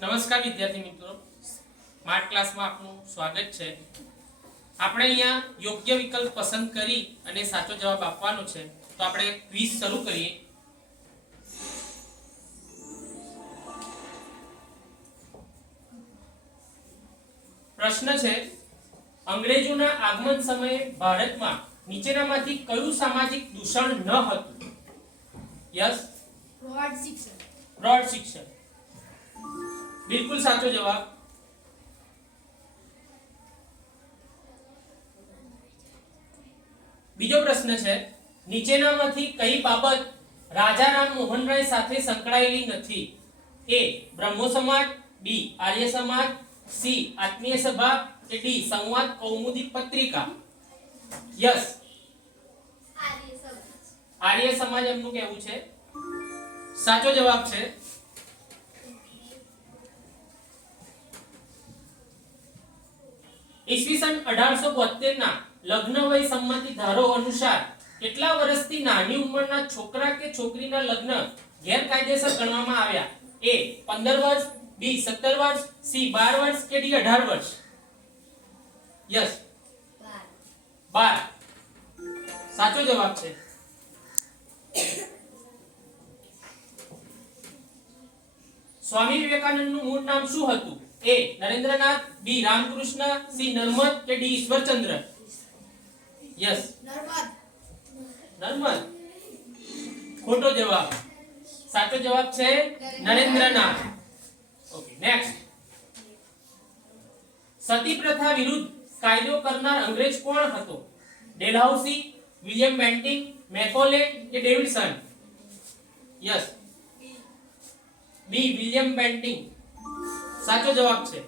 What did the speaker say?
નમસ્કાર વિદ્યાર્થી મિત્રો, સ્માર્ટ ક્લાસમાં આપનું સ્વાગત છે। આપણે અહીંયા યોગ્ય વિકલ્પ પસંદ કરી અને સાચો જવાબ આપવાનો છે। તો આપણે ક્વિઝ શરૂ કરીએ। પ્રશ્ન છે, અંગ્રેજોના આગમન સમયે ભારતમાં નીચેનામાંથી કયું સામાજિક દૂષણ ન હતું? યસ, બ્રોડ શિક્ષણ बिल्कुल साचो जवाब। बीजो प्रश्न है, नीचेनामांथी कई बाबत राजा राम मोहन राय साथे संकळायेली नथी? ए ब्रह्मो समाज, बी आर्य समाज, सी आत्मीय सभा के डी संवाद कौमुदी पत्रिका। यस, आर्य समाज एमनुं कहेवुं छे। साचो जवाब छे। ईस्वीसन 1872 ना लग्न वय संमति धारो अनुसार કેટલા વર્ષથી નાની ઉંમરના છોકરા કે છોકરીના લગ્ન ગેરકાયદેસર ગણવામાં આવ્યા? એ 15 વર્ષ, બી 17 વર્ષ, સી 12 વર્ષ કે ડી 18 વર્ષ? યસ, 12 સાચો જવાબ છે। સ્વામી વિવેકાનંદનું મૂળ નામ શું હતું? ए नरेंद्रनाथ, बी रामकृष्ण, सी नर्मद के डी ईश्वरचंद्र? यस, नर्मद खोटो जवाब। साचो जवाब छे नरेंद्रनाथ। Okay, next. सती प्रथा विरुद्ध कायदो करनार अंग्रेज कोण हतो? डेलहाउसी, विलियम बेंटिंग, मैकॉले के Davidson? Yes, B William Bentinck साचो जवाब छे।